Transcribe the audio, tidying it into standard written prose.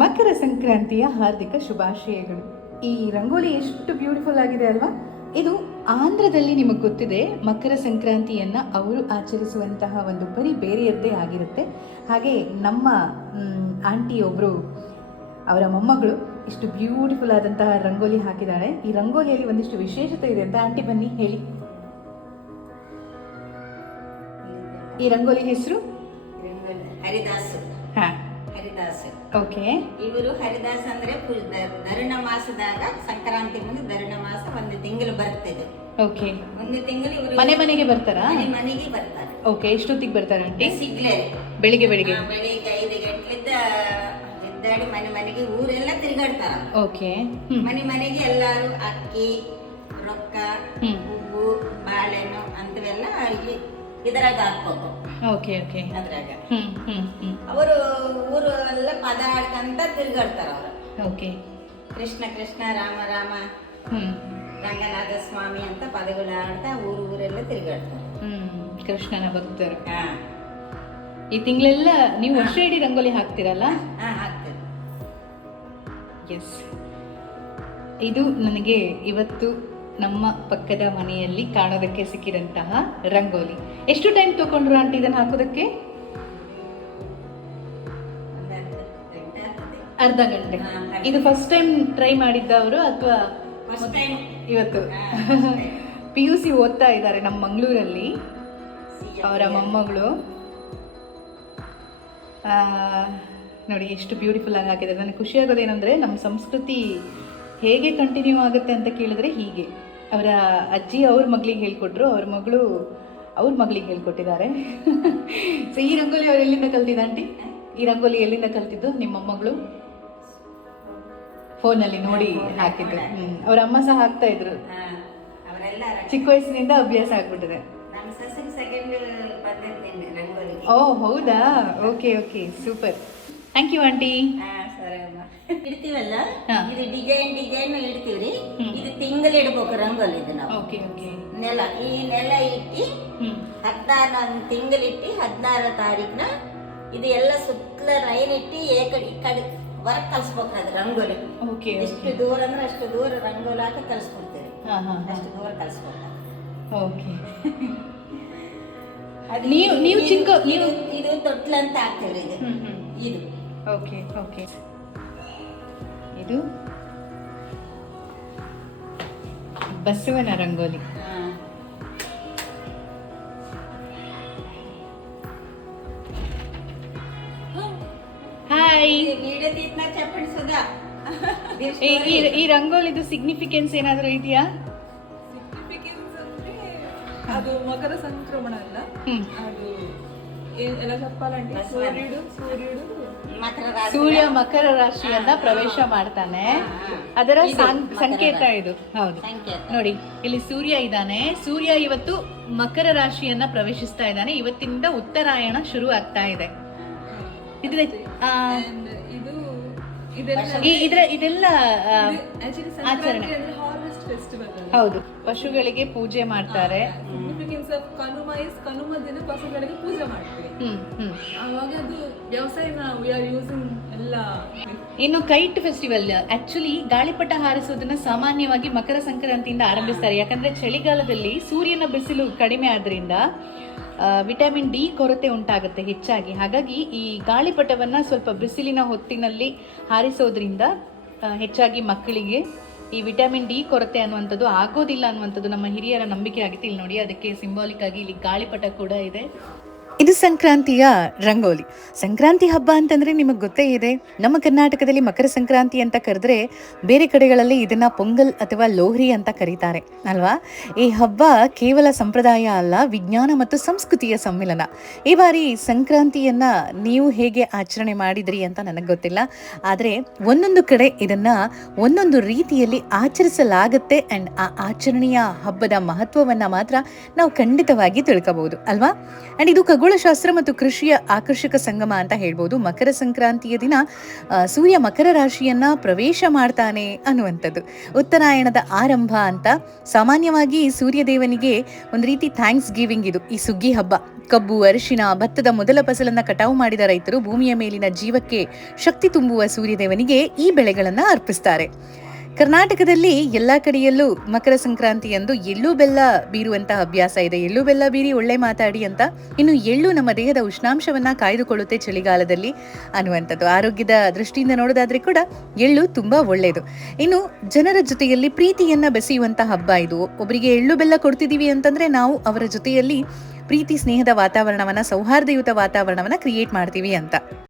ಮಕರ ಸಂಕ್ರಾಂತಿಯ ಹಾರ್ದಿಕ ಶುಭಾಶಯಗಳು. ಈ ರಂಗೋಲಿ ಎಷ್ಟು ಬ್ಯೂಟಿಫುಲ್ ಆಗಿದೆ ಅಲ್ವಾ? ಇದು ಆಂಧ್ರದಲ್ಲಿ ನಿಮಗೆ ಗೊತ್ತಿದೆ, ಮಕರ ಸಂಕ್ರಾಂತಿಯನ್ನು ಅವರು ಆಚರಿಸುವಂತಹ ಒಂದು ಬರೀ ಬೇರೆಯದ್ದೇ ಆಗಿರುತ್ತೆ. ಹಾಗೆ ನಮ್ಮ ಆಂಟಿಯೊಬ್ಬರು, ಅವರ ಮೊಮ್ಮಗಳು ಇಷ್ಟು ಬ್ಯೂಟಿಫುಲ್ ಆದಂತಹ ರಂಗೋಲಿ ಹಾಕಿದ್ದಾಳೆ. ಈ ರಂಗೋಲಿಯಲ್ಲಿ ಒಂದಿಷ್ಟು ವಿಶೇಷತೆ ಇದೆ ಅಂತ ಆಂಟಿ ಬನ್ನಿ ಹೇಳಿ. ಈ ರಂಗೋಲಿ ಹೆಸರು ಹರಿದಾಸ್. ಹಾ, ಹರಿದಾಸ್. ಓಕೆ. ಇವರು ಹರಿದಾಸ್ ಅಂದ್ರೆ ಧರಣ ಮಾಸದಾಗ ಸಂಕ್ರಾಂತಿ ಮುಂದೆ ಧರಣ ಮಾಸ ಒಂದು ತಿಂಗಳು ಬರ್ತದೆ. ಓಕೆ. ಒಂದು ತಿಂಗಳು ಇವರು ಮನೆಗೆ ಬರ್ತಾರಾ? ಮನೆಗೆ ಬರ್ತಾರೆ. ಓಕೆ. ಎಷ್ಟೊತ್ತಿಗೆ ಬರ್ತಾರೆ ಆಂಟಿ? ಸಿಗ್ಲೇ ಬೆಳಿಗ್ಗೆ ಬೆಳಿಗ್ಗೆ 5 ಗಂಟೆಲಿದ್ದ ಇದ್ದಾಡಿ ಮನೆಗೆ ಊರೆಲ್ಲ ತಿರುಗಾಡ್ತಾರ. ಓಕೆ. ಮನೆಗೆ ಎಲ್ಲಾರು ಅಕ್ಕಿ, ರೊಕ್ಕ, ಹೂವು, ಬಾಳೆಹಣ್ಣು ಅಂತವೆಲ್ಲ ಇದರಾಗ ಹಾಕ್ಬೇಕು. Okay okay. ಅದ್ರಾಗ ಅವರು ಊರು ಎಲ್ಲ ಪದ ಆಡ್ಕಂತ ತಿರುಗಾಡ್ತಾರ ಅವರು. ಓಕೆ. ಕೃಷ್ಣ ಕೃಷ್ಣ ರಾಮ ರಾಮ ರಂಗನಾಥ ಸ್ವಾಮಿ ಅಂತ ಪದಗಳು ಆಡ್ತಾ ಊರೆಲ್ಲ ತಿರುಗಾಡ್ತಾರೆ. ಕೃಷ್ಣನ ಭಕ್ತರು. ಈ ತಿಂಗಳೆಲ್ಲ ನೀವು ವರ್ಷ ಇಡೀ ರಂಗೋಲಿ ಹಾಕ್ತಿರಲ್ಲ? ಹಾಕ್ತೇವೆ. ಎಸ್. ಇದು ನನಗೆ ಇವತ್ತು ನಮ್ಮ ಪಕ್ಕದ ಮನೆಯಲ್ಲಿ ಕಾಣೋದಕ್ಕೆ ಸಿಕ್ಕಿದಂತಹ ರಂಗೋಲಿ. ಎಷ್ಟು ಟೈಮ್ ತಗೊಂಡ್ರು ಆಂಟಿ ಇದನ್ನು ಹಾಕೋದಕ್ಕೆ? ಅರ್ಧ ಗಂಟೆ. ಇದು ಫಸ್ಟ್ ಟೈಮ್ ಟ್ರೈ ಮಾಡಿದ್ದ ಅವರು ಅಥವಾ ಇವತ್ತು? PUC ಓದ್ತಾ ಇದ್ದಾರೆ ನಮ್ಮ ಮಂಗಳೂರಲ್ಲಿ, ಅವರ ಮೊಮ್ಮಗಳು. ನೋಡಿ ಎಷ್ಟು ಬ್ಯೂಟಿಫುಲ್ ಆಗಿ ಹಾಕಿದ್ದಾರೆ. ನನಗೆ ಖುಷಿ ಆಗೋದೇನೆಂದರೆ, ನಮ್ಮ ಸಂಸ್ಕೃತಿ ಹೇಗೆ ಕಂಟಿನ್ಯೂ ಆಗುತ್ತೆ ಅಂತ ಕೇಳಿದ್ರೆ ಹೀಗೆ. ಅವರ ಅಜ್ಜಿ ಅವ್ರ ಮಗಳಿಗೆ ಹೇಳ್ಕೊಟ್ರು, ಅವ್ರ ಮಗಳು ಅವ್ರ ಮಗಳಿಗೆ ಹೇಳ್ಕೊಟ್ಟಿದ್ದಾರೆ. ಸೊ ಈ ರಂಗೋಲಿ ಅವ್ರು ಎಲ್ಲಿಂದ ಕಲ್ತಿದ್ದ ಆಂಟಿ? ಈ ರಂಗೋಲಿ ಎಲ್ಲಿಂದ ಕಲ್ತಿದ್ದು ನಿಮ್ಮ ಮೊಮ್ಮಗಳು? ಫೋನಲ್ಲಿ ನೋಡಿ ಹಾಕಿದ್ದು. ಅವ್ರ ಅಮ್ಮ ಸಹ ಹಾಕ್ತಾ ಇದ್ರು. ಚಿಕ್ಕ ವಯಸ್ಸಿನಿಂದ ಅಭ್ಯಾಸ ಆಗ್ಬಿಟ್ಟಿದೆ. ಓ ಹೌದಾ? Okay okay, super. Thank you aunty. ಇಡ್ತೀವಲ್ಲ, ಇದು ಡಿಸೈನ್ ಇಡ್ತೀವ್ರಿ. ಇದು ತಿಂಗಳು ಇಡ್ಬೇಕು ರಂಗೋಲಿ. ಇದು ನಾವು ಓಕೆ ಓಕೆ ಈ ನೆಲ ಇಟ್ಟು 16 ತಿಂಗಳಿಟ್ಟು 16 ತಾರೀಕಿನ ಇದು ಎಲ್ಲ ಸುತ್ತಲ ರೈನ್ ಇಟ್ಟು ಈ ಕಡೆ ವರ್ಕ್ ಕಲ್ಸ್ಬೇಕು. ಅದು ರಂಗೋಲಿ ಎಷ್ಟು ದೂರ ಅಂದ್ರೆ ಅಷ್ಟು ದೂರ ರಂಗೋಲಿ ಹಾಕಿ ಕಲ್ಸ್ಕೊಡ್ತೀವಿ. ಅಷ್ಟು ದೂರ ಕಲ್ಸ್ಬೇಕು. ಓಕೆ. ನೀವು ಚಿಕ್ಕ ಇದು ತೊಟ್ಲ ಅಂತ ಹಾಕ್ತೀವ್ರಿ. ಇದು ಓಕೆ ಓಕೆ. ಇದು ಬಸವನ ರಂಗೋಲಿ. ಹಾಯ್. చెప్పండి సుధా, ಈ ರಂಗೋಲಿದು ಸಿಗ್ನಿಫಿಕೆನ್ಸ್ ಏನಾದರೂ ಇದೆಯಾ? ಸಿಗ್ನಿಫಿಕೆನ್ಸ್ ಅಂದ್ರೆ ಅದು ಮಕರ ಸಂಕ್ರಮಣ ಅಲ್ಲ, ಅದು ఎలా చెప్పాలంటే ಸೂರ್ಯ ಮಕರ ರಾಶಿಯನ್ನ ಪ್ರವೇಶ ಮಾಡ್ತಾನೆ, ಅದರ ಸಂಕೇತ ಇದು. ಹೌದು ನೋಡಿ, ಇಲ್ಲಿ ಸೂರ್ಯ ಇದ್ದಾನೆ. ಸೂರ್ಯ ಇವತ್ತು ಮಕರ ರಾಶಿಯನ್ನ ಪ್ರವೇಶಿಸ್ತಾ ಇದ್ದಾನೆ. ಇವತ್ತಿನಿಂದ ಉತ್ತರಾಯಣ ಶುರು ಆಗ್ತಾ ಇದೆ. ಇದೆಲ್ಲ ಆಚರಣೆ. ಹೌದು, ಪಶುಗಳಿಗೆ ಪೂಜೆ ಮಾಡ್ತಾರೆ. ಕನುಮ ಕನುಮ ದಿನ ಪಶುಗಳಿಗೆ ಪೂಜೆ ಮಾಡ್ತೀವಿ. ಅವಾಗ ಅದು ವ್ಯವಸಾಯ ಎಲ್ಲ. ಇನ್ನು ಕೈಟ್ ಫೆಸ್ಟಿವಲ್, ಆಕ್ಚುಲಿ ಗಾಳಿಪಟ ಹಾರಿಸೋದನ್ನ ಸಾಮಾನ್ಯವಾಗಿ ಮಕರ ಸಂಕ್ರಾಂತಿಯಿಂದ ಆರಂಭಿಸ್ತಾರೆ. ಯಾಕಂದ್ರೆ ಚಳಿಗಾಲದಲ್ಲಿ ಸೂರ್ಯನ ಬಿಸಿಲು ಕಡಿಮೆ ಆದ್ರಿಂದ ವಿಟಮಿನ್ ಡಿ ಕೊರತೆ ಉಂಟಾಗುತ್ತೆ ಹೆಚ್ಚಾಗಿ. ಹಾಗಾಗಿ ಈ ಗಾಳಿಪಟವನ್ನ ಸ್ವಲ್ಪ ಬಿಸಿಲಿನ ಹೊತ್ತಿನಲ್ಲಿ ಹಾರಿಸೋದ್ರಿಂದ ಹೆಚ್ಚಾಗಿ ಮಕ್ಕಳಿಗೆ ಈ ವಿಟಮಿನ್ ಡಿ ಕೊರತೆ ಅನ್ನುವಂಥದ್ದು ಆಗೋದಿಲ್ಲ ಅನ್ನುವಂಥದ್ದು ನಮ್ಮ ಹಿರಿಯರ ನಂಬಿಕೆ ಆಗಿತ್ತು. ಇಲ್ಲಿ ನೋಡಿ, ಅದಕ್ಕೆ ಸಿಂಬಾಲಿಕ್ ಆಗಿ ಇಲ್ಲಿ ಗಾಳಿಪಟ ಕೂಡ ಇದೆ. ಇದು ಸಂಕ್ರಾಂತಿಯ ರಂಗೋಲಿ. ಸಂಕ್ರಾಂತಿ ಹಬ್ಬ ಅಂತಂದರೆ ನಿಮಗೆ ಗೊತ್ತೇ ಇದೆ, ನಮ್ಮ ಕರ್ನಾಟಕದಲ್ಲಿ ಮಕರ ಸಂಕ್ರಾಂತಿ ಅಂತ ಕರೆದ್ರೆ ಬೇರೆ ಕಡೆಗಳಲ್ಲಿ ಇದನ್ನು ಪೊಂಗಲ್ ಅಥವಾ ಲೋಹ್ರಿ ಅಂತ ಕರೀತಾರೆ ಅಲ್ವಾ? ಈ ಹಬ್ಬ ಕೇವಲ ಸಂಪ್ರದಾಯ ಅಲ್ಲ, ವಿಜ್ಞಾನ ಮತ್ತು ಸಂಸ್ಕೃತಿಯ ಸಮ್ಮಿಲನ. ಈ ಬಾರಿ ಸಂಕ್ರಾಂತಿಯನ್ನು ನೀವು ಹೇಗೆ ಆಚರಣೆ ಮಾಡಿದ್ರಿ ಅಂತ ನನಗೆ ಗೊತ್ತಿಲ್ಲ, ಆದರೆ ಒಂದೊಂದು ಕಡೆ ಇದನ್ನು ಒಂದೊಂದು ರೀತಿಯಲ್ಲಿ ಆಚರಿಸಲಾಗುತ್ತೆ. ಆ್ಯಂಡ್ ಆ ಆಚರಣೆಯ ಹಬ್ಬದ ಮಹತ್ವವನ್ನು ಮಾತ್ರ ನಾವು ಖಂಡಿತವಾಗಿ ತಿಳ್ಕೋಬಹುದು ಅಲ್ವಾ? ಆ್ಯಂಡ್ ಇದು ಖಗೋಳ ಖಗೋಳಶಾಸ್ತ್ರ ಮತ್ತು ಕೃಷಿಯ ಆಕರ್ಷಕ ಸಂಗಮ ಅಂತ ಹೇಳ್ಬೋದು. ಮಕರ ಸಂಕ್ರಾಂತಿಯ ದಿನ ಸೂರ್ಯ ಮಕರ ರಾಶಿಯನ್ನ ಪ್ರವೇಶ ಮಾಡ್ತಾನೆ ಅನ್ನುವಂಥದ್ದು. ಉತ್ತರಾಯಣದ ಆರಂಭ ಅಂತ ಸಾಮಾನ್ಯವಾಗಿ ಸೂರ್ಯದೇವನಿಗೆ ಒಂದು ರೀತಿ ಥ್ಯಾಂಕ್ಸ್ ಗಿವಿಂಗ್ ಇದು ಈ ಸುಗ್ಗಿ ಹಬ್ಬ. ಕಬ್ಬು, ಅರಿಶಿನ, ಭತ್ತದ ಮೊದಲ ಫಸಲನ್ನ ಕಟಾವು ಮಾಡಿದ ರೈತರು ಭೂಮಿಯ ಮೇಲಿನ ಜೀವಕ್ಕೆ ಶಕ್ತಿ ತುಂಬುವ ಸೂರ್ಯದೇವನಿಗೆ ಈ ಬೆಳೆಗಳನ್ನ ಅರ್ಪಿಸ್ತಾರೆ. ಕರ್ನಾಟಕದಲ್ಲಿ ಎಲ್ಲ ಕಡೆಯಲ್ಲೂ ಮಕರ ಸಂಕ್ರಾಂತಿಯಂದು ಎಳ್ಳು ಬೆಲ್ಲ ಬೀರುವಂತಹ ಅಭ್ಯಾಸ ಇದೆ. ಎಳ್ಳು ಬೆಲ್ಲ ಬೀರಿ ಒಳ್ಳೆ ಮಾತಾಡಿ ಅಂತ. ಇನ್ನು ಎಳ್ಳು ನಮ್ಮ ದೇಹದ ಉಷ್ಣಾಂಶವನ್ನ ಕಾಯ್ದುಕೊಳ್ಳುತ್ತೆ ಚಳಿಗಾಲದಲ್ಲಿ ಅನ್ನುವಂಥದ್ದು. ಆರೋಗ್ಯದ ದೃಷ್ಟಿಯಿಂದ ನೋಡೋದಾದ್ರೆ ಕೂಡ ಎಳ್ಳು ತುಂಬಾ ಒಳ್ಳೆಯದು. ಇನ್ನು ಜನರ ಜೊತೆಯಲ್ಲಿ ಪ್ರೀತಿಯನ್ನ ಬೆಸೆಯುವಂತಹ ಹಬ್ಬ ಇದು. ಒಬ್ಬರಿಗೆ ಎಳ್ಳು ಬೆಲ್ಲ ಕೊಡ್ತಿದೀವಿ ಅಂತಂದ್ರೆ ನಾವು ಅವರ ಜೊತೆಯಲ್ಲಿ ಪ್ರೀತಿ ಸ್ನೇಹದ ವಾತಾವರಣವನ್ನ, ಸೌಹಾರ್ದಯುತ ವಾತಾವರಣವನ್ನ ಕ್ರಿಯೇಟ್ ಮಾಡ್ತೀವಿ ಅಂತ.